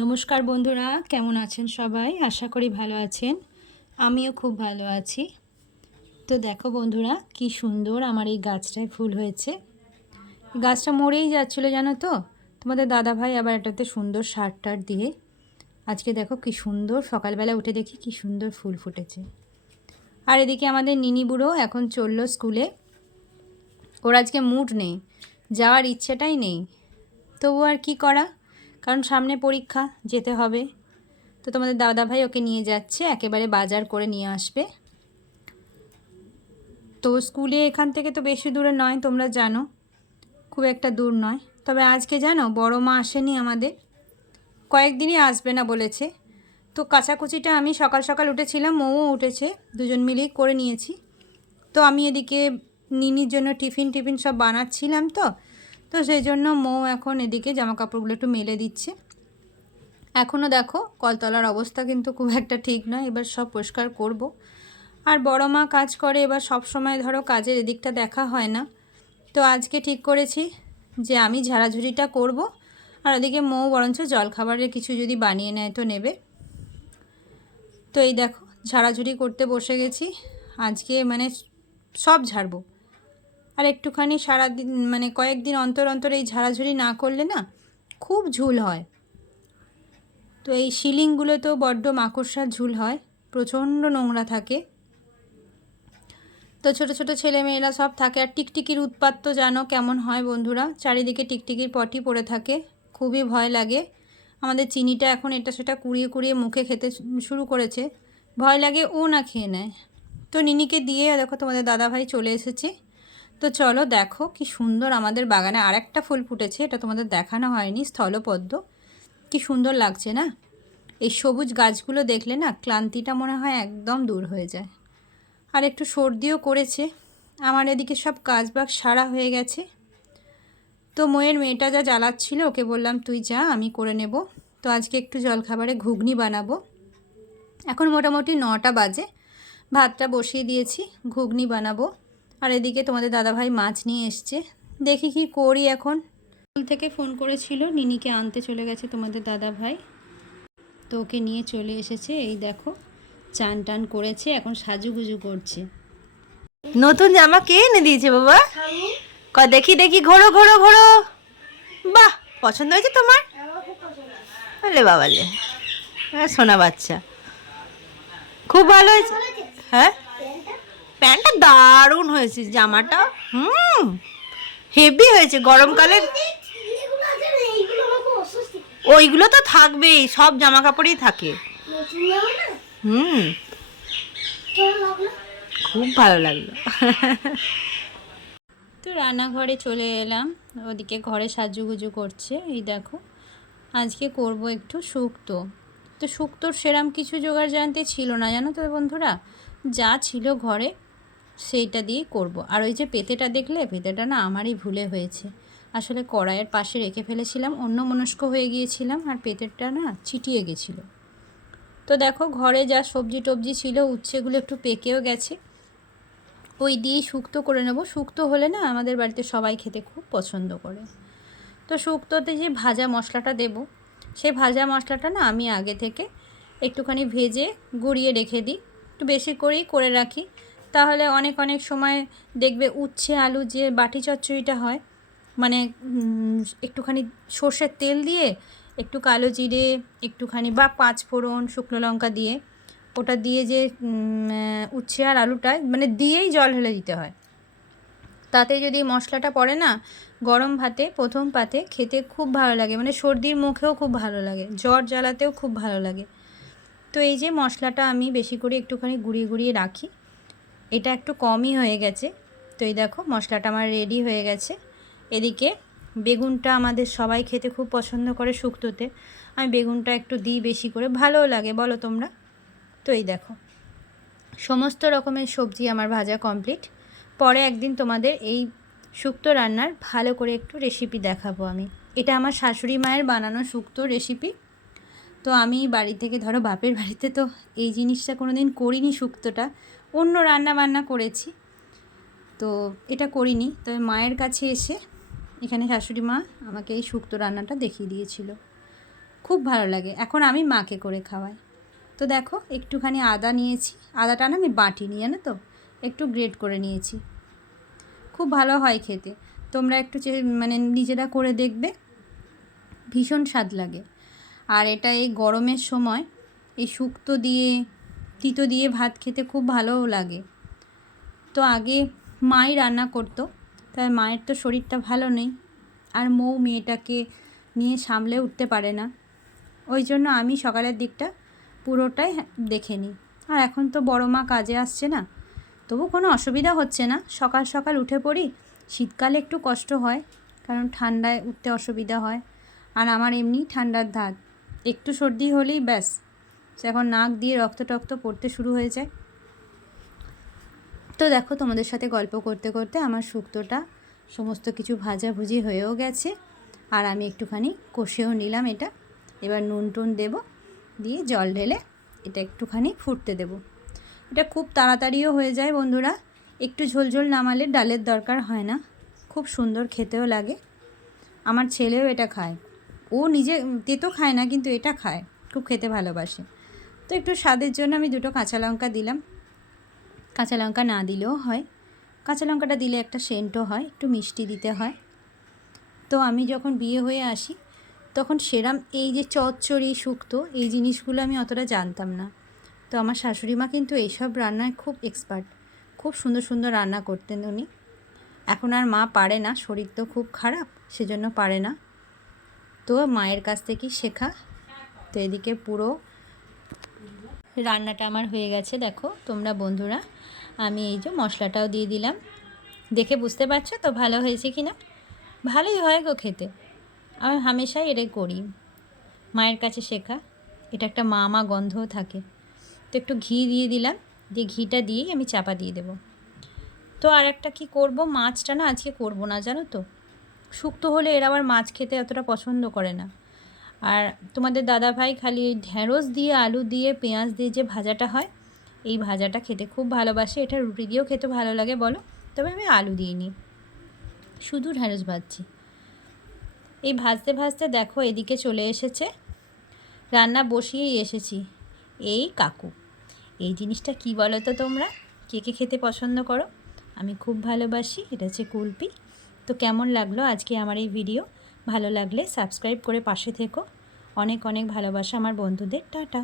নমস্কার বন্ধুরা, কেমন আছেন সবাই? আশা করি ভালো আছেন। আমিও খুব ভালো আছি। তো দেখো বন্ধুরা, কি সুন্দর আমার এই গাছটায় ফুল হয়েছে। গাছটা মরেই যাচ্ছিল, জানো তো? তোমাদের দাদা ভাই আবার এটাতে সুন্দর সার টার দিয়ে, আজকে দেখো কি সুন্দর, সকালবেলা উঠে দেখি কি সুন্দর ফুল ফুটেছে। আর এদিকে আমাদের নিনি বুড়ো এখন চলল স্কুলে। ওর আজকে মুড নেই, যাওয়ার ইচ্ছেটাই নেই। তবু আর কি করা? কারণ সামনে পরীক্ষা, যেতে হবে। তো তোমাদের দাদা ভাই ওকে নিয়ে যাচ্ছে, একেবারে বাজার করে নিয়ে আসবে। তো স্কুলে এখান থেকে তো বেশি দূরে নয়, তোমরা জানো। খুব একটা দূর নয়। তবে আজকে জানো, বড় মা আসেনি আমাদের। কয়েকদিনই আসবে না বলেছে। তো কাচাকুচিটা আমি সকাল সকাল উঠেছিলাম, মৌও উঠেছে, দুজন মিলেই করে নিয়েছি। তো আমি এদিকে নিনির জন্য টিফিন টিফিন সব বানাচ্ছিলাম তো। তো সেই জন্য মৌ এখন এদিকে জামা কাপড়গুলো একটু মেলে দিচ্ছে। এখনও দেখো কলতলার অবস্থা কিন্তু খুব একটা ঠিক নয়, এবার সব পরিষ্কার করব। আর বড় মা কাজ করে, এবার সব সময় ধরো কাজের এদিকটা দেখা হয় না। তো আজকে ঠিক করেছি যে আমি ঝাড়াঝুড়িটা করব, আর ওদিকে মৌ বরঞ্চ জলখাবারের কিছু যদি বানিয়ে নেয় তো নেবে। তো এই দেখো ঝাড়াঝুড়ি করতে বসে গেছি, আজকে মানে সব ঝাড়বো। আর একটুখানি সারাদিন মানে কয়েকদিন অন্তর অন্তর এই ঝাড়াঝুড়ি না করলে না খুব ঝুল হয়। তো এই শিলিংগুলো তো বড্ড মাকড়সার ঝুল হয়, প্রচণ্ড নোংরা থাকে। তো ছোট ছোট ছেলে মেয়েরা সব থাকে আর টিকটিকির উৎপাত তো জানো কেমন হয় বন্ধুরা, চারিদিকে টিকটিকির পটি পড়ে থাকে, খুবই ভয় লাগে। আমাদের চিনিটা এখন এটা সেটা কুড়িয়ে কুড়িয়ে মুখে খেতে শুরু করেছে, ভয় লাগে ও না খেয়ে নেয়। তো নিনিকে দিয়ে দেখো তোমাদের দাদাভাই চলে এসেছে। তো চলো দেখো কি সুন্দর আমাদের বাগানে আরেকটা ফুল ফুটেছে, এটা তোমাদের দেখানো হয়নি, স্থলপদ্ম। কি সুন্দর লাগছে না? এই সবুজ গাছগুলো দেখলে না ক্লান্তিটা মনে হয় একদম দূর হয়ে যায়। আর একটু সর্দিও করেছে। আমার এদিকে সব কাজ বাগ সারা হয়ে গেছে। তো মোয়ের মেয়েটা যা জ্বালাচ্ছিল, ওকে বললাম, তুই যা, আমি করে নেব। তো আজকে একটু জলখাবারে ঘুগনি বানাবো। এখন মোটামুটি নটা বাজে। ভাতটা বসিয়ে দিয়েছি, ঘুগনি বানাবো। আর এদিকে তোমাদের দাদাভাই মাছ নিয়ে এসছে। দেখি কি করি এখন। স্কুল থেকে ফোন করেছিল, নিনিকে আনতে চলে গেছে তোমাদের দাদাভাই। তো ওকে নিয়ে চলে এসেছে, এই দেখো, চান টান করেছে, এখন সাজুগুজু করছে। নতুন জামা কে এনে দিয়েছে বাবা? ক, দেখি দেখি, ঘোরো ঘোরো ঘোরো। বাহ, পছন্দ হয়েছে তোমার? আলে বাবা লে হ্যাঁ সোনা বাচ্চা। খুব ভালো হয়েছে। হ্যাঁ? প্যান্টটা দারুণ হয়েছে জামাটা। হুম হেভি হয়েছে গরমকালে। ওইগুলো তো থাকবেই, সব জামা কাপড়ই থাকে। হুম, খুব ভালো লাগল। তো রান্নাঘরে চলে এলাম, ওদিকে ঘরে সাজুগুজু করছে, এই দেখো। আজকে করব একটু শুক্তো। তো শুক্তোর সেরাম কিছু জোগাড় জানতে ছিল না, জানো তো বন্ধুরা? যা ছিল ঘরে। সেইটা দিয়ে করব। আর ওই যে পেতেটা দেখলে, পেতেটা না আমারই ভুলে হয়েছে। আসলে কড়াইয়ের পাশে রেখে ফেলেছিলাম অন্য মনস্ক হয়ে গিয়েছিলাম আর পেতেরটা না চিটিয়ে গেছিল। তো দেখো, ঘরে যা সবজি টবজি ছিল, উচ্ছেগুলো একটু পেকেও গেছে। ওই দিয়েই শুক্তো করে নেব। শুক্তো হলে না আমাদের বাড়িতে সবাই খেতে খুব পছন্দ করে। তো শুক্তোতে যে ভাজা মশলাটা দেব, সেই ভাজা মশলাটা না আমি আগে থেকে একটুখানি ভেজে গুঁড়িয়ে রেখে দিই। একটু বেশি করেই করে রাখি। তাহলে অনেক অনেক সময় দেখবে উচ্ছে, আলু যে বাটি চচ্চড়িটা হয় মানে একটুখানি সর্ষের তেল দিয়ে একটু কালো জিরে, একটুখানি বা পাঁচ ফোড়ন, শুকনো লঙ্কা দিয়ে ওটা দিয়ে যে উচ্ছে আর আলুটা মানে দিয়েই জল ঢেলে দিতে হয়। তাতে যদি মশলাটা পড়ে না, গরম ভাতে, প্রথম পাতে খেতে খুব ভালো লাগে মানে সর্দির মুখেও খুব ভালো লাগে, জ্বর জ্বালাতেও খুব ভালো লাগে। তো এই যে মশলাটা আমি বেশি করে একটুখানি গুঁড়িয়ে গুঁড়িয়ে রাখি এটা একটু কমই হয়ে গেছে। তো এই দেখো, মশলাটা আমার রেডি হয়ে গেছে। এদিকে বেগুনটা আমাদের সবাই খেতে খুব পছন্দ করে শুক্তোতে। আমি বেগুনটা একটু দিই বেশি করে, ভালোও লাগে, বলো তোমরা? তো এই দেখো, সমস্ত রকমের সবজি আমার ভাজা কমপ্লিট পরে একদিন তোমাদের এই শুক্তো রান্নার ভালো করে একটু রেসিপি দেখাবো আমি। এটা আমার শাশুড়ি মায়ের বানানো শুক্তো রেসিপি তো আমি বাড়ি থেকে, ধরো বাপের বাড়িতে তো এই জিনিসটা কোনো দিন করিনি শুক্তোটা। অন্য রান্না বান্না করেছি। তো এটা করিনি। তবে মায়ের কাছে এসে এখানে শাশুড়ি মা আমাকে এই শুক্তো রান্নাটা দেখিয়ে দিয়েছিল। খুব ভালো লাগে। এখন আমি মাকে করে খাওয়াই। তো দেখো, একটুখানি আদা নিয়েছি। আদাটা না আমি বাটিনি জানো তো? একটু গ্রেট করে নিয়েছি। খুব ভালো হয় খেতে। তোমরা একটু মানে নিজেরা করে দেখবে। ভীষণ স্বাদ লাগে। আর এটা এই গরমের সময় এই শুক্তো দিয়ে তিতো দিয়ে ভাত খেতে খুব ভালোও লাগে। তো আগে মাই রান্না করতো, তাই মায়ের তো শরীরটা ভালো নেই। আর মৌ মেয়েটাকে নিয়ে সামলে উঠতে পারে না। ওই জন্য আমি সকালের দিকটা পুরোটাই দেখে নিই। আর এখন তো বড় মা কাজে আসছে না, তবু কোনো অসুবিধা হচ্ছে না। সকাল সকাল উঠে পড়ি, শীতকালে একটু কষ্ট হয়, কারণ ঠান্ডায় উঠতে অসুবিধা হয়। আর আমার এমনি ঠান্ডার ধাত, একটু সর্দি হলেই ব্যাস। সে এখন নাক দিয়ে রক্ত টক্ত পড়তে শুরু হয়ে যায় তো দেখো তোমাদের সাথে গল্প করতে করতে আমার শুক্তোটা সমস্ত কিছু ভাজাভুজি হয়েও গেছে আর আমি একটুখানি কষেও নিলাম এটা। এবার নুন টুন দেবো, দিয়ে জল ঢেলে এটা একটুখানি ফুটতে দেব। এটা খুব তাড়াতাড়িও হয়ে যায় বন্ধুরা, একটু ঝোলঝোল নামালে ডালের দরকার হয় না, খুব সুন্দর খেতেও লাগে। আমার ছেলেও এটা খায়। ও নিজে তেতো খায় না, কিন্তু এটা খায়, খুব খেতে ভালোবাসে। তো একটু স্বাদের জন্য আমি দুটো কাঁচা লঙ্কা দিলাম। কাঁচা লঙ্কা না দিলেও হয়। কাঁচা লঙ্কাটা দিলে একটা সেন্টও হয়, একটু মিষ্টি দিতে হয়। তো আমি যখন বিয়ে হয়ে আসি, তখন সেরাম এই যে চচ্চড়ি, শুক্তো, এই জিনিসগুলো আমি অতটা জানতাম না। তো আমার শাশুড়ি মা কিন্তু এইসব রান্নায় খুব এক্সপার্ট খুব সুন্দর সুন্দর রান্না করতেন উনি। এখন আর মা পারে না, শরীর তো খুব খারাপ, সেজন্য পারে না। তো মায়ের কাছ থেকেই শেখা। তো এদিকে পুরো রান্নাটা আমার হয়ে গেছে, দেখো। তোমরা বন্ধুরা, আমি এই যে মশলাটাও দিয়ে দিলাম। দেখে বুঝতে পারছ তো ভালো হয়েছে কি না ভালোই হয় গো খেতে। আমি হামেশাই এটাই করি। মায়ের কাছে শেখা, এটা একটা মা মা গন্ধও থাকে। তো একটু ঘি দিয়ে দিলাম, দিয়ে ঘিটা দিয়েই আমি চাপা দিয়ে দেবো। তো আর একটা কী করব? মাছটা না আজকে করব না, জানো তো? শুক্তো হলে এরা আবার মাছ খেতে অতটা পছন্দ করে না। আর তোমাদের দাদা ভাই খালি ঢ্যাঁড়স দিয়ে, আলু দিয়ে, পেঁয়াজ দিয়ে যে ভাজাটা হয়, এই ভাজাটা খেতে খুব ভালোবাসে। এটা রুটি দিয়েও খেতে ভালো লাগে, বলো। তবে আমি আলু দিয়ে দিইনি শুধু ঢ্যাঁড়স ভাজছি। এই ভাজতে ভাজতে দেখো এদিকে চলে এসেছে। রান্না বসিয়েই এসেছি। এই কাকু। এই জিনিসটা কি বলো তো তোমরা? কে কে খেতে পছন্দ করো? আমি খুব ভালোবাসি। এটা হচ্ছে কুলপি। তো কেমন লাগল আজকে আমার এই ভিডিও? ভালো লাগলে সাবস্ক্রাইব করে পাশে থেকো। অনেক অনেক ভালোবাসা আমার বন্ধুদের। টাটা।